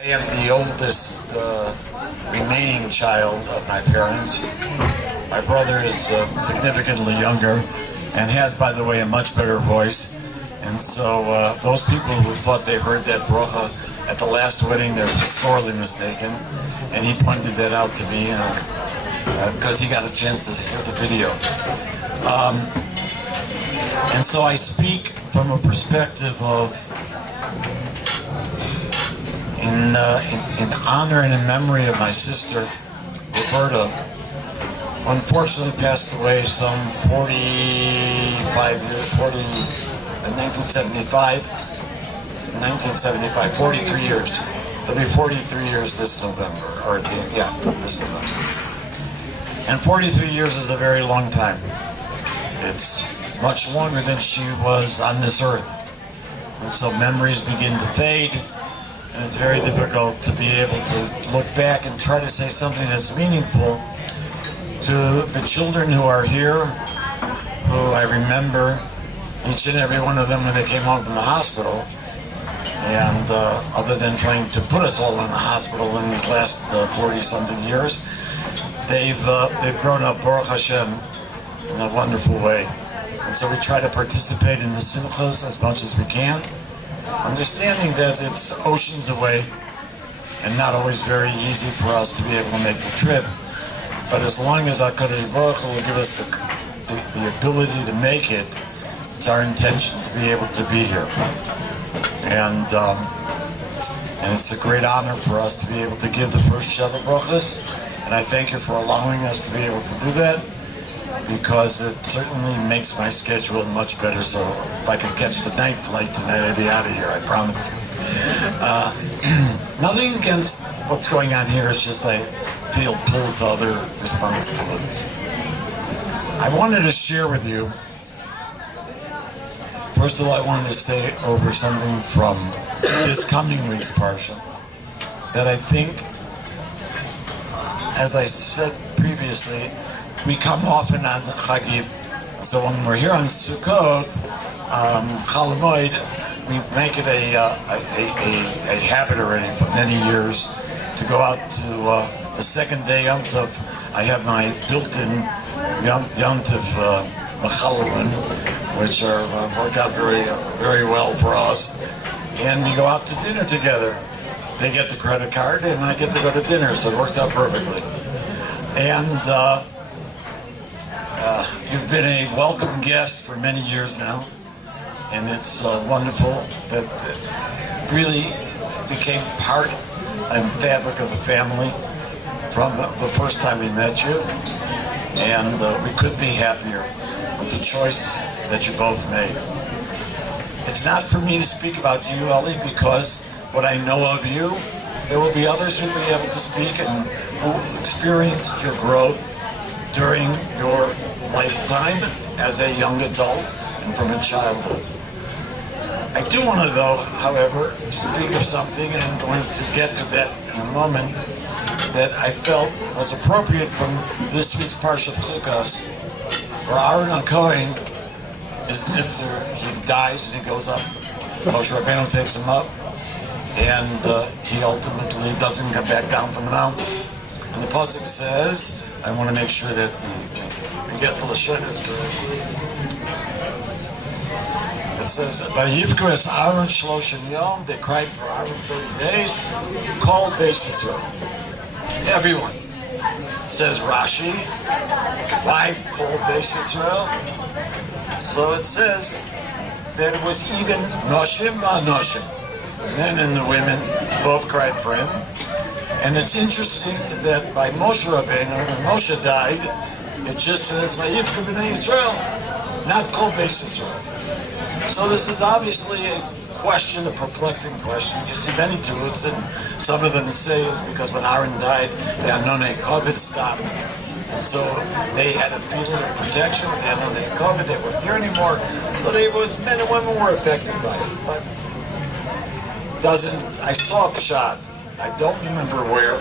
I am the oldest remaining child of my parents. My brother is significantly younger and has, by the way, a much better voice. And so those people who thought they heard that Brachot at the last wedding, they're sorely mistaken. And he pointed that out to me because he got a chance to hear the video. And so I speak from a perspective of in honor and in memory of my sister, Roberta, who unfortunately passed away some 45 years, 1975, 43 years. It'll be 43 years this November, this November. And 43 years is a very long time. It's much longer than she was on this earth. And so memories begin to fade, and it's very difficult to be able to look back and try to say something that's meaningful to the children who are here, who I remember each and every one of them when they came home from the hospital. And other than trying to put us all in the hospital in these last 40-something years, they've grown up, Baruch Hashem, in a wonderful way. And so we try to participate in the simchas as much as we can, understanding that it's oceans away and not always very easy for us to be able to make the trip. But as long as HaKadosh Baruch Hu will give us the ability to make it, it's our intention to be able to be here. And it's a great honor for us to be able to give the first Sheva brachos, and I thank you for allowing us to be able to do that, because it certainly makes my schedule much better. So if I could catch the night flight tonight, I'd be out of here, I promise you. Nothing against what's going on here, it's just I feel pulled to other responsibilities. I wanted to share with you, first of all, I wanted to say over something from this coming week's Parsha that I think, as I said previously, we come often on Chagim. So when we're here on Sukkot, Chol Hamoed, we make it a habit already for many years to go out to the second day Yom Tov. I have my built-in Yom Tov Mechalelin, which are work out very well for us, and we go out to dinner together. They get the credit card, and I get to go to dinner, so it works out perfectly. And you've been a welcome guest for many years now, and it's wonderful that it really became part and fabric of the family from the first time we met you, and we couldn't be happier with the choice that you both made. It's not for me to speak about you, Eli, because what I know of you, there will be others who will be able to speak and who experienced your growth during your lifetime as a young adult and from a childhood. I do want to, though, however, speak of something, and I'm going to get to that in a moment, that I felt was appropriate from this week's Parsha of Chukas, where Aaron HaKohen is nifter, he dies and he goes up. Moshe Rabbeinu takes him up, and he ultimately doesn't come back down from the mountain. And the pasuk says, I want to make sure that we get the Lashon is good. It says, Vayivku es Aaron Shloshim Yom, they cried for Aaron 30 days, called Beis Yisrael. Everyone. Says Rashi, why called Beis Yisrael? So it says that it was even Noshim va-Noshim. The men and the women both cried for him. And it's interesting that by Moshe Rabbeinu, when Moshe died, it just says, Vayivku b'nei Yisrael, not called Beis Yisrael. So this is obviously a question, a perplexing question. You see many teruts, and some of them say it's because when Aaron died, the Anonei Kovet stopped. And so they had a feeling of protection with the Anonei Kovet, they weren't here anymore. So men and women were affected by it. But I saw a pshat. I don't remember where,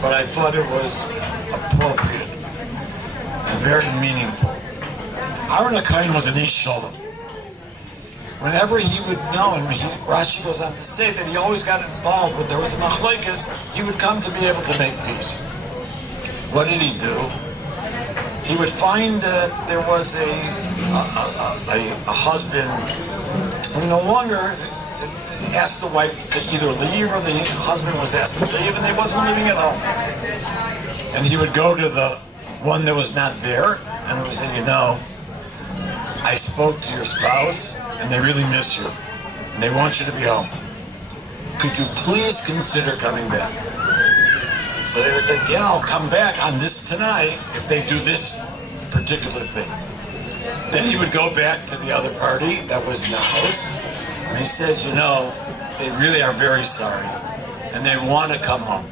but I thought it was appropriate and very meaningful. Aaron HaKohen was an Ish Shalom. whenever he would know, and Rashi goes on to say that he always got involved when there was a machlokes, he would come to be able to make peace. What did he do? He would find that there was a husband who no longer asked the wife to either leave, or the husband was asked to leave and they wasn't living at home. And he would go to the one that was not there and he would say, I spoke to your spouse and they really miss you and they want you to be home. Could you please consider coming back? So they would say, yeah, I'll come back on this tonight if they do this particular thing. Then he would go back to the other party that was in the house, and he said, they really are very sorry, and they want to come home.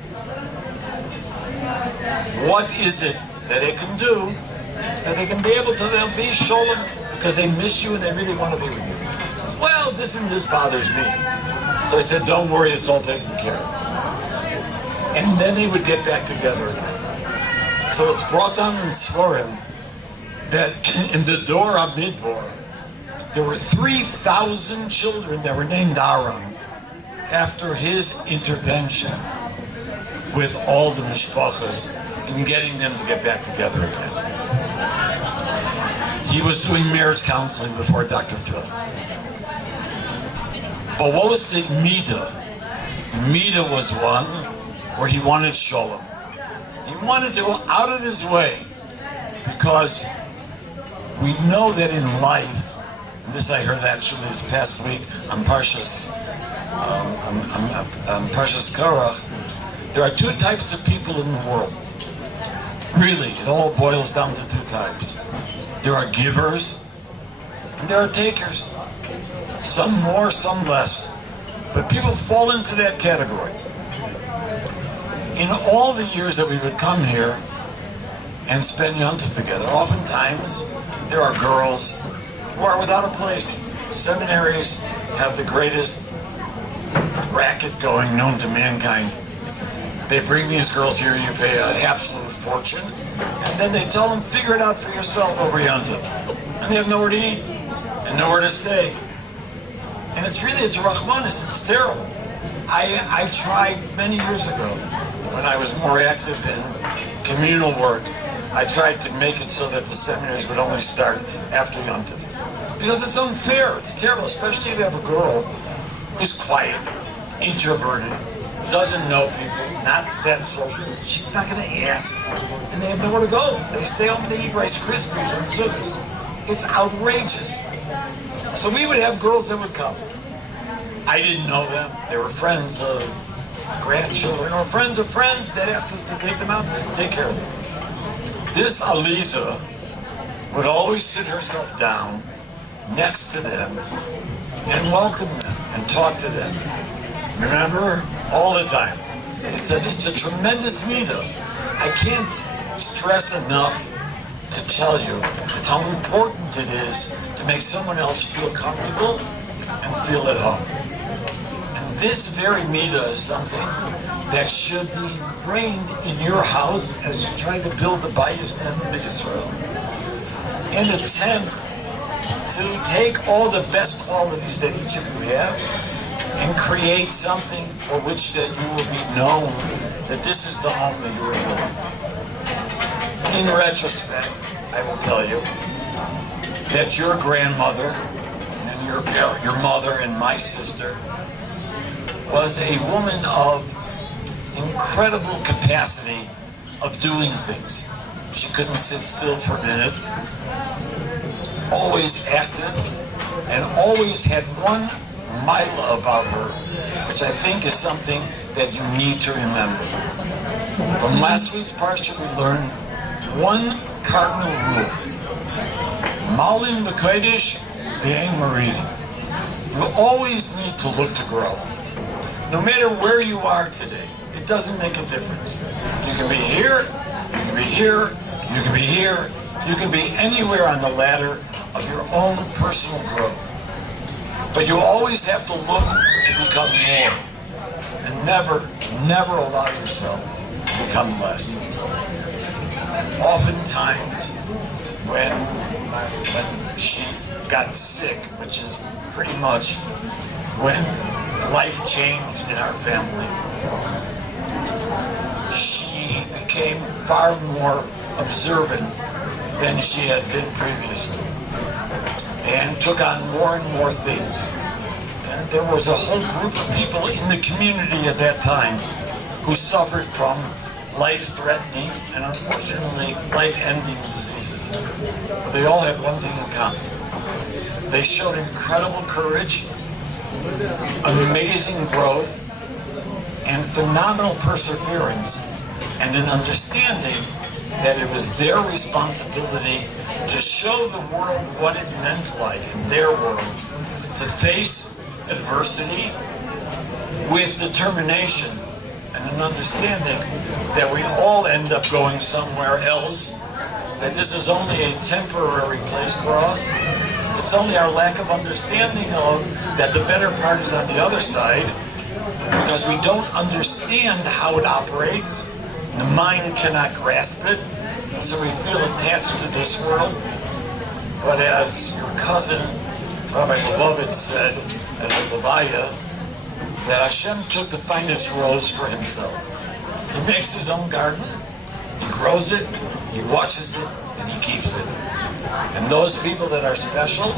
What is it that they can do that they can be able to, they'll be sholem because they miss you and they really want to be with you? He says, well, this and this bothers me. So he said, don't worry, it's all taken care of. And then they would get back together again. So it's brought down in Sforim that in the Dor HaMidbar, there were 3,000 children that were named Aaron after his intervention with all the mishpachas in getting them to get back together again. He was doing marriage counseling before Dr. Phil. But what was the Midah? Midah was one where he wanted shalom. He wanted to go out of his way because we know that in life, and this I heard actually this past week on Parshas Korach, there are two types of people in the world. Really, it all boils down to two types. There are givers and there are takers. Some more, some less. But people fall into that category. In all the years that we would come here and spend Yom Tov together, oftentimes there are girls who are without a place. Seminaries have the greatest racket going known to mankind. They bring these girls here, you pay an absolute fortune, and then they tell them, figure it out for yourself over Yom Tov. And they have nowhere to eat and nowhere to stay. And it's Rachmanis, it's terrible. I tried many years ago, when I was more active in communal work, I tried to make it so that the seminaries would only start after Yom Tov. Because it's unfair, it's terrible, especially if you have a girl who's quiet, introverted, doesn't know people, not that social. She's not going to ask, and they have nowhere to go. They stay home and they eat Rice Krispies and Sukkos. It's outrageous. So we would have girls that would come. I didn't know them. They were friends of grandchildren or friends of friends that asked us to take them out and take care of them. This Aliza would always sit herself down next to them and welcome them and talk to them. Remember? All the time. It's a tremendous midah. I can't stress enough to tell you how important it is to make someone else feel comfortable and feel at home. And this very midah is something that should be ingrained in your house as you try to build the Bayis Temple of Israel. An attempt to take all the best qualities that each of you have and create something for which that you will be known that this is the home that you are building. In retrospect, I will tell you that your grandmother and your mother and my sister was a woman of incredible capacity of doing things. She couldn't sit still for a minute, always active, and always had one Mila about her, which I think is something that you need to remember. From last week's parsha, we learned one cardinal rule: Malin b'kodesh v'ein maridim. You always need to look to grow. No matter where you are today, it doesn't make a difference. You can be here, you can be here, you can be here, you can be anywhere on the ladder of your own personal growth. But you always have to look to become more, and never allow yourself to become less. Oftentimes, when she got sick, which is pretty much when life changed in our family. She became far more observant than she had been previously, and took on more and more things. And there was a whole group of people in the community at that time who suffered from life-threatening and unfortunately life-ending diseases. But they all had one thing in common. They showed incredible courage, amazing growth, and phenomenal perseverance, and an understanding that it was their responsibility to show the world what it meant like in their world to face adversity with determination and an understanding that we all end up going somewhere else, that this is only a temporary place for us. It's only our lack of understanding of that the better part is on the other side, because we don't understand how it operates. The mind cannot grasp it, and so we feel attached to this world. But as your cousin, Rabbi Lubavitch, said at the Levaya, that Hashem took the finest rose for himself. He makes his own garden, he grows it, he watches it, and he keeps it. And those people that are special,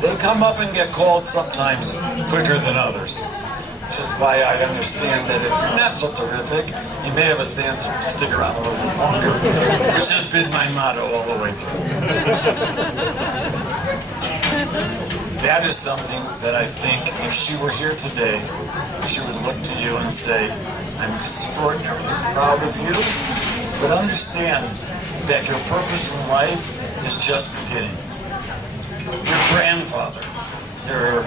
they come up and get called sometimes quicker than others. Which is why I understand that if you're not so terrific, you may have a chance to stick around a little bit longer, which has been my motto all the way through. That is something that I think if she were here today, she would look to you and say, I'm extraordinarily proud of you, but understand that your purpose in life is just beginning. Your grandfather, your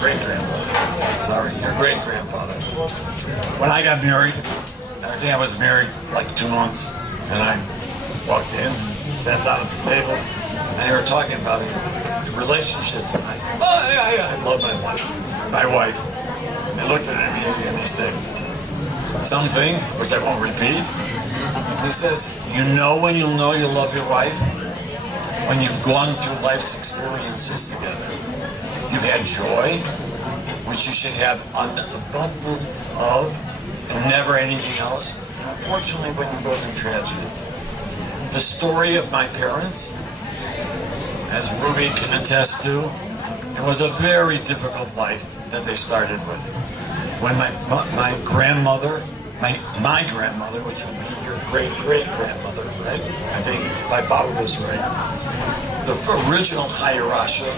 your great-grandfather. When I got married, I think I was married like 2 months, and I walked in, sat down at the table, and they were talking about relationships, and I said, oh, I love my wife. They looked at me and they said something, which I won't repeat. He says, you know when you'll know you love your wife? When you've gone through life's experiences together. You've had joy, which you should have an abundance of, and never anything else. Unfortunately, when you go through tragedy. The story of my parents, as Ruby can attest to, it was a very difficult life that they started with. When my grandmother, my grandmother, which would be your great-great-grandmother, right? I think my father was right. The original Hayarasha,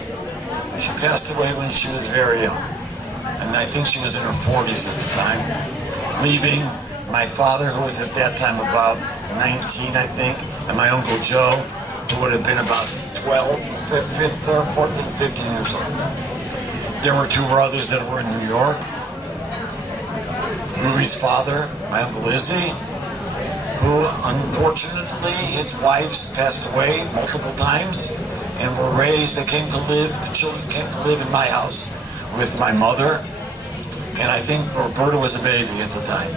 she passed away when she was very young. And I think she was in her 40s at the time, leaving my father, who was at that time about 19, I think, and my Uncle Joe, who would have been about 14, 15 years old. There were 2 brothers that were in New York. Ruby's father, my Uncle Izzy, who unfortunately his wives passed away multiple times and were raised, the children came to live in my house with my mother, and I think Roberta was a baby at the time.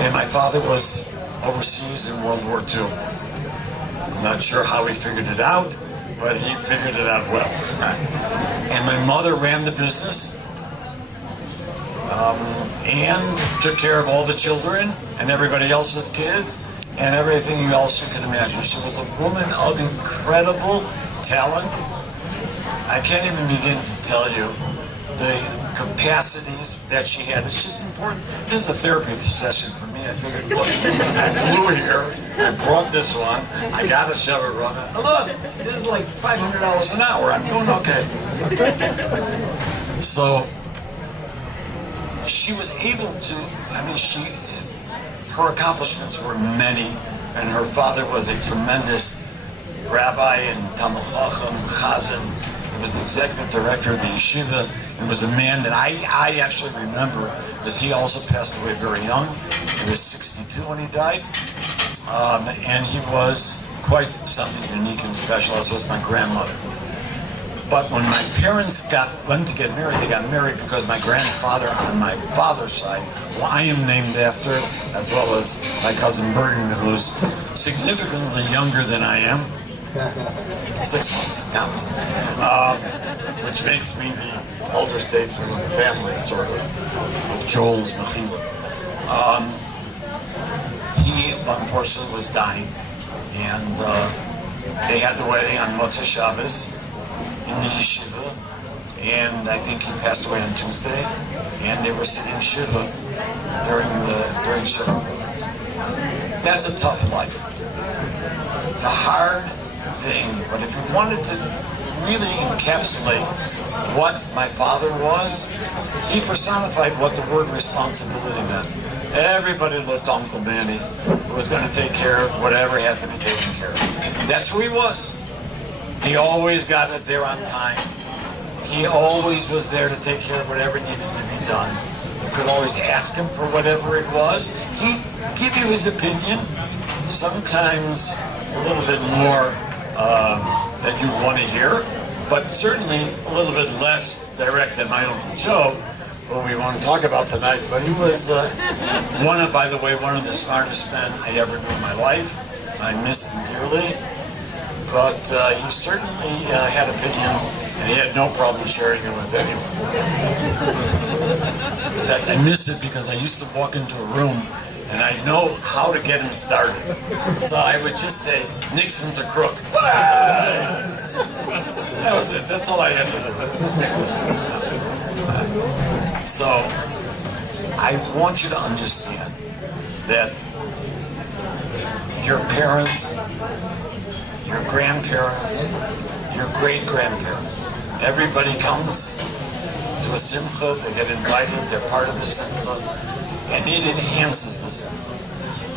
And my father was overseas in World War II. I'm not sure how he figured it out, but he figured it out well. And my mother ran the business and took care of all the children and everybody else's kids and everything else you can imagine. She was a woman of incredible talent. I can't even begin to tell you the capacities that she had. It's just important. This is a therapy session for me. I figured, look, I flew here, I brought this one, I got a Sheva running. Look, this is like $500 an hour. I'm doing okay. So she was able to, her accomplishments were many, and her father was a tremendous rabbi and Talmud Chacham, Chazan. He was the executive director of the yeshiva. He was a man that I actually remember, because he also passed away very young. He was 62 when he died. And he was quite something unique and special, as was my grandmother. But when my parents went to get married, they got married because my grandfather on my father's side, who I am named after, as well as my cousin Burton, who's significantly younger than I am, 6 months counts, which makes me the elder statesman of the family, sort of Joel's Mechila. He unfortunately was dying, and they had the wedding on Motzei Shabbos in the yeshiva, and I think he passed away on Tuesday, and they were sitting Shiva during Sheva. That's a tough life. It's a hard thing, but if you wanted to really encapsulate what my father was, he personified what the word responsibility meant. Everybody looked Uncle Manny, who was going to take care of whatever had to be taken care of. That's who he was. He always got it there on time. He always was there to take care of whatever needed to be done. You could always ask him for whatever it was. He'd give you his opinion, sometimes a little bit more that you want to hear, but certainly a little bit less direct than my Uncle Joe, who we want to talk about tonight. But he was by the way, one of the smartest men I ever knew in my life. I miss him dearly. But he certainly had opinions, and he had no problem sharing them with anyone. I miss it because I used to walk into a room, and I know how to get him started. So I would just say, Nixon's a crook. That was it. That's all I had to do. So I want you to understand that your parents, your grandparents, your great-grandparents, everybody comes to a simcha, they get invited, they're part of the simcha, and it enhances the simcha.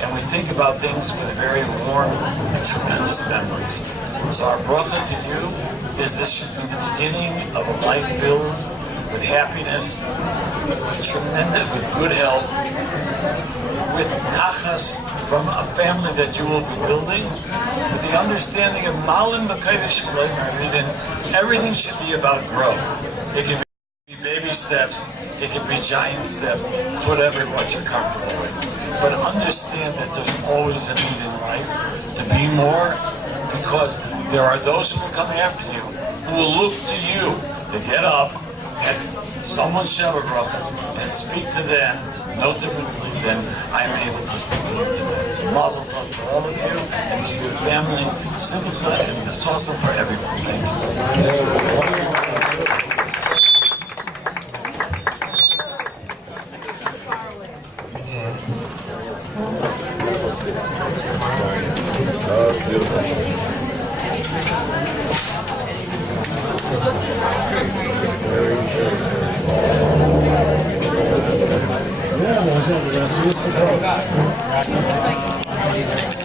And we think about things with very warm and tremendous memories. So our brachot to you is this should be the beginning of a life filled with happiness, with good health, with nachas from a family that you will be building, with the understanding of malim b'kodesh and everything should be about growth. It can be baby steps, it can be giant steps, it's what you're comfortable with. But understand that there's always a need in life to be more, because there are those who will come after you, who will look to you to get up at someone's Sheva brachos and speak to them no differently than I'm able to speak to you today. So Mazal Tov for all of you and to your family, simcha, and it's awesome for everyone. Thank you.